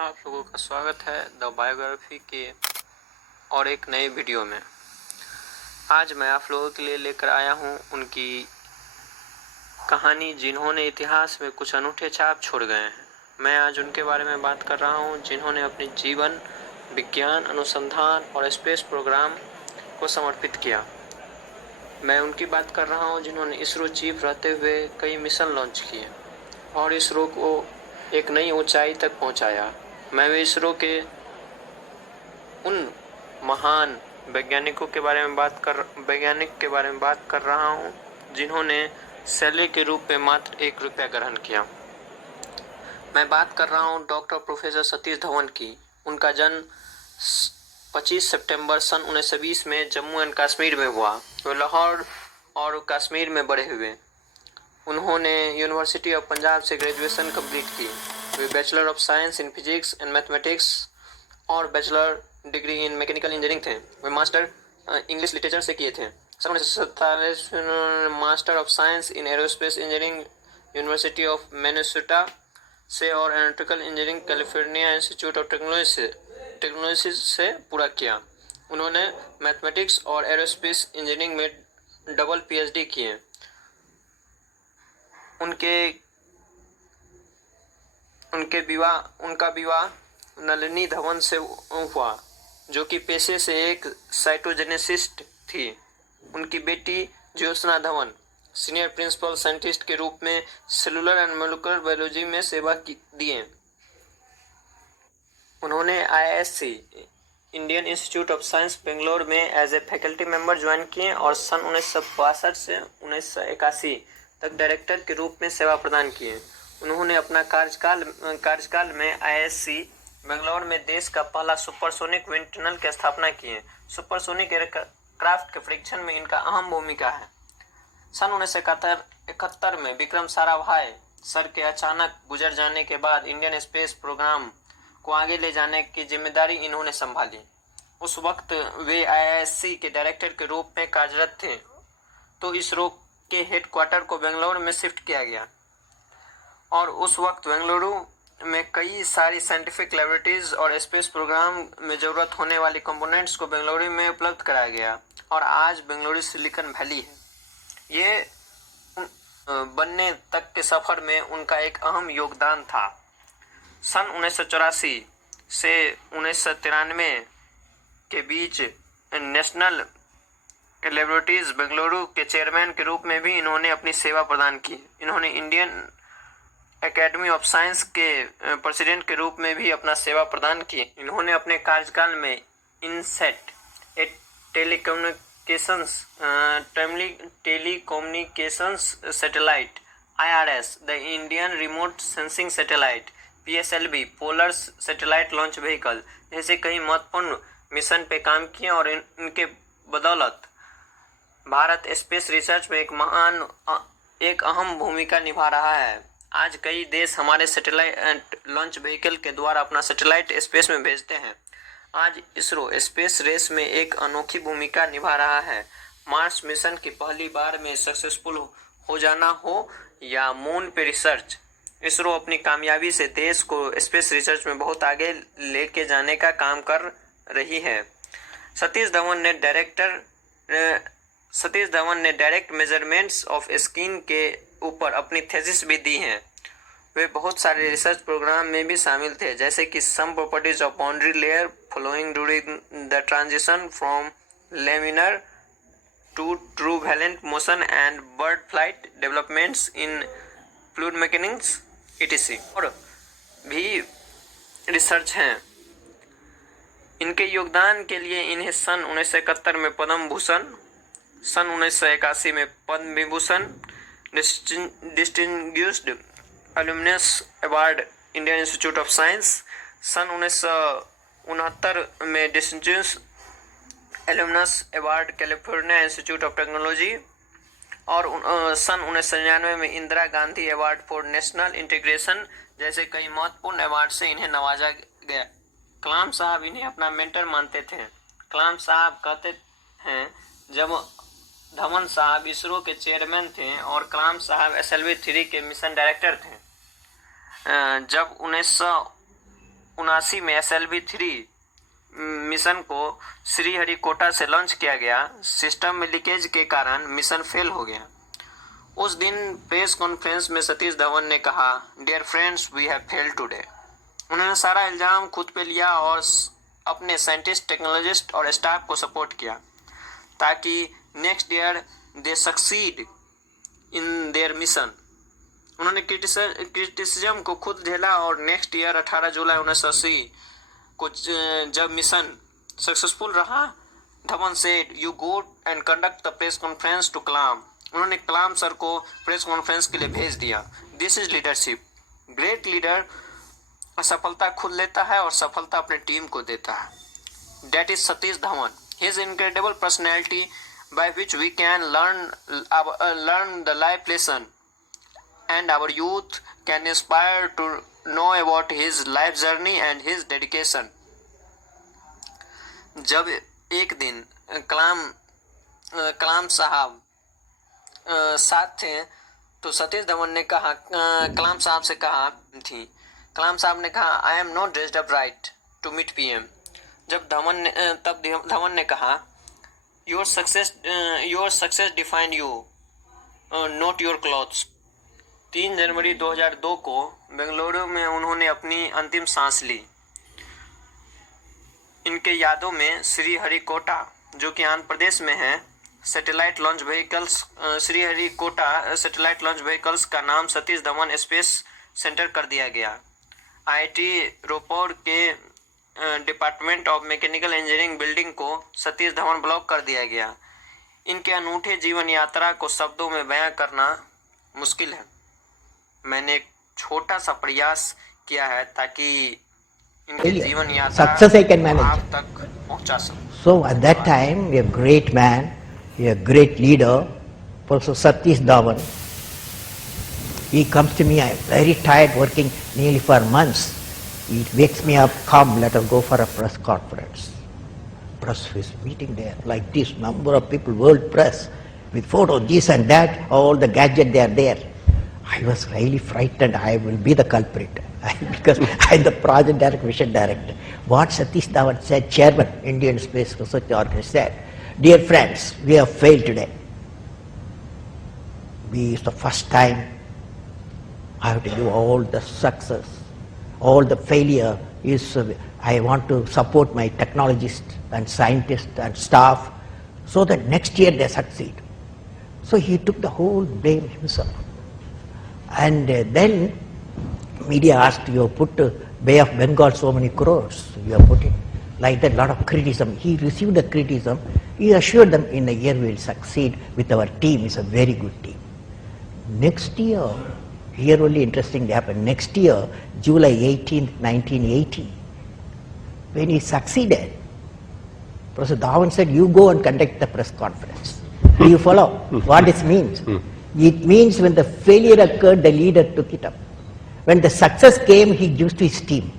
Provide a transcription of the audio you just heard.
आप लोगों का स्वागत है द बायोग्राफी के और एक नए वीडियो में। आज मैं आप लोगों के लिए लेकर आया हूं उनकी कहानी जिन्होंने इतिहास में कुछ अनूठे छाप छोड़ गए हैं। मैं आज उनके बारे में बात कर रहा हूं जिन्होंने अपने जीवन विज्ञान अनुसंधान और स्पेस प्रोग्राम को समर्पित किया। मैं उनकी बात कर रहा हूं जिन्होंने इसरो चीफ रहते हुए कई मिशन लॉन्च किए और इसरो को एक नई ऊंचाई तक पहुंचाया। मैं इसरो के उन महान वैज्ञानिक के बारे में बात कर रहा हूं जिन्होंने शैली के रूप में मात्र ₹1 ग्रहण किया। मैं बात कर रहा हूं डॉक्टर प्रोफेसर सतीश धवन की। उनका जन्म 25 सितंबर सन 1920 में जम्मू एंड कश्मीर में हुआ। वे लाहौर और कश्मीर में बड़े हुए। उन्होंने यूनिवर्सिटी ऑफ पंजाब से ग्रेजुएशन कंप्लीट की। वे bachelor of science in physics and mathematics और bachelor degree in mechanical engineering थे। वे मास्टर इंग्लिश लिटरेचर से किए थे। सन 1947 master of science in aerospace engineering university of Minnesota से और aeronautical engineering California Institute of Technology से पूरा किया। उन्होंने मैथमेटिक्स और एरोस्पेस इंजीनियरिंग में डबल PhD किए। उनका विवाह नलिनी धवन से हुआ, जो कि पेशे से एक साइटोजेनेसिस्ट थी। उनकी बेटी Jyotsna Dhawan senior principal scientist के रूप में सेलुलर एंड मॉलिक्यूलर बायोलॉजी में सेवा दिए। उन्होंने IISc Indian Institute of Science Bangalore में as a faculty member join किए और सन 1962 से 1981 तक डायरेक्टर के रूप में सेवा प्रदान किए। उन्होंने अपना कार्यकाल में IISc बेंगलोर में देश का पहला सुपरसोनिक विंड टनल की स्थापना की है। सुपरसोनिक एयरक्राफ्ट के परीक्षण में इनका अहम भूमिका है। सन 1971 में विक्रम साराभाई सर के अचानक गुजर जाने के बाद इंडियन स्पेस प्रोग्राम को आगे ले जाने की जिम्मेदारी इन्होंने संभाली। उस वक्त वे IISc के डायरेक्टर के रूप में कार्यरत थे, तो इसरो के हेडक्वार्टर को बेंगलुरु में शिफ्ट किया गया और उस वक्त बेंगलुरु में कई सारी साइंटिफिक लैबोरेटरीज और स्पेस प्रोग्राम में जरूरत होने वाली कंपोनेंट्स को बेंगलुरु में उपलब्ध कराया गया और आज बेंगलुरु सिलिकॉन वैली है। ये बनने तक के सफर में उनका एक अहम योगदान था। सन 1984 से 1993 के बीच नेशनल लैबोरेटरीज बेंगलुरु के चेयरमैन के रूप में भी इन्होंने अपनी सेवा प्रदान की। इन्होंने इंडियन एकेडमी ऑफ साइंस के प्रेसिडेंट के रूप में भी अपना सेवा प्रदान की। इन्होंने अपने कार्यकाल में INSAT telecommunications satellite, IRS the Indian remote sensing satellite, PSLV polar satellite launch vehicle जैसे कई महत्वपूर्ण मिशन पे काम किए और इनके बदौलत भारत स्पेस रिसर्च में एक अहम भूमिका निभा रहा है। आज कई देश हमारे सैटेलाइट लॉन्च व्हीकल के द्वारा अपना सैटेलाइट स्पेस में भेजते हैं। आज इसरो स्पेस रेस में एक अनोखी भूमिका निभा रहा है। मार्स मिशन की पहली बार में सक्सेसफुल हो जाना हो या मून पे रिसर्च, इसरो अपनी कामयाबी से देश को स्पेस रिसर्च में बहुत आगे लेके जाने का काम कर रही है। सतीश धवन ने डायरेक्ट मेजरमेंट्स ऑफ स्किन के ऊपर अपनी थीसिस भी दी हैं। वे बहुत सारे रिसर्च प्रोग्राम में भी शामिल थे, जैसे कि some properties of boundary layer following during the transition from laminar to turbulent motion and bird flight developments in fluid mechanics etc. और भी रिसर्च हैं। इनके योगदान के लिए इन्हें सन 1971 में पद्म भूषण, सन 1981 में Padma Vibhushan, distinguished alumnus award Indian Institute of Science, सन 1969 में distinguished alumnus award California Institute of Technology और सन 1999 में Indira Gandhi award for national integration जैसे कई महत्वपूर्ण अवार्ड से इन्हें नवाजा गया। कलाम साहब इन्हें अपना मेंटर मानते थे। कलाम साहब कहते हैं जब धवन साहब इसरो के चेयरमैन थे और कलाम साहब SLV-3 के मिशन डायरेक्टर थे। जब 1979 में SLV-3 मिशन को श्रीहरिकोटा से लॉन्च किया गया। सिस्टम में लीकेज के कारण मिशन फेल हो गया। उस दिन प्रेस कॉन्फ्रेंस में सतीश धवन ने कहा, dear friends, we have failed today. उन्होंने सारा इल्जाम खुद पे लिया और अपने साइंटिस्ट, टेक्नोलॉजिस्ट और स्टाफ को सपोर्ट किया ताकि next year they succeed in their mission. उन्होंने क्रिटिसिज्म को खुद झेला और नेक्स्ट ईयर 18 जुलाई 1980 को जब मिशन सक्सेसफुल रहा, Dhawan said, you go and conduct the press conference to Kalam. उन्होंने कलाम सर को प्रेस कॉन्फ्रेंस के लिए भेज दिया। This is leadership. Great leader सफलता खुद लेता है और सफलता अपने टीम को देता है। That is Satish Dhawan. His incredible personality by which we can learn the life lesson and our youth can inspire to know about his life journey and his dedication। जब एक दिन कलाम साहब साथ थे तो सतीश धवन ने कहा, कलाम साहब से कहा थी, कलाम साहब ने कहा, I am not dressed up right to meet PM। जब धवन ने कहा, your success define you, not your clothes. 3 जनवरी 2002 को बेंगलुरु में उन्होंने अपनी अंतिम सांस ली। इनके यादों में श्रीहरिकोटा, जो कि आंध्र प्रदेश में है, satellite launch vehicles, Sriharikota satellite launch vehicles का नाम सतीश धवन स्पेस सेंटर कर दिया गया। IIT रोपोर के department of mechanical engineering building को सतीश धवन ब्लॉक कर दिया गया। इनके अनूठे जीवन यात्रा को शब्दों में बयां करना मुश्किल है। मैंने एक छोटा सा प्रयास किया है ताकि इनके जीवन यात्रा आप तक पहुंचा सकूं। So at that time, a great man, a great leader, Professor Satish Dhawan, he comes to me, I am very tired working nearly for months. He wakes me up, come, let us go for a press conference. Press is meeting there, like this, number of people, world press, with photos, this and that, all the gadgets they are there. I was really frightened, I will be the culprit, because I am the project director, mission director. What Satish Dhawan said, Chairman, Indian Space Research Organization said, dear friends, we have failed today. It's the first time I have to give all the success, all the failure is, I want to support my technologists and scientists and staff so that next year they succeed. So he took the whole blame himself. And then media asked, you have put Bay of Bengal so many crores, you have put it like that, lot of criticism. He received the criticism, he assured them in a year we will succeed with our team, it's a very good team. Next year, here only interesting happened, next year, July 18th, 1980, when he succeeded, Professor Dhawan said, you go and conduct the press conference. Do you follow what this means? It means when the failure occurred, the leader took it up. When the success came, he gives to his team.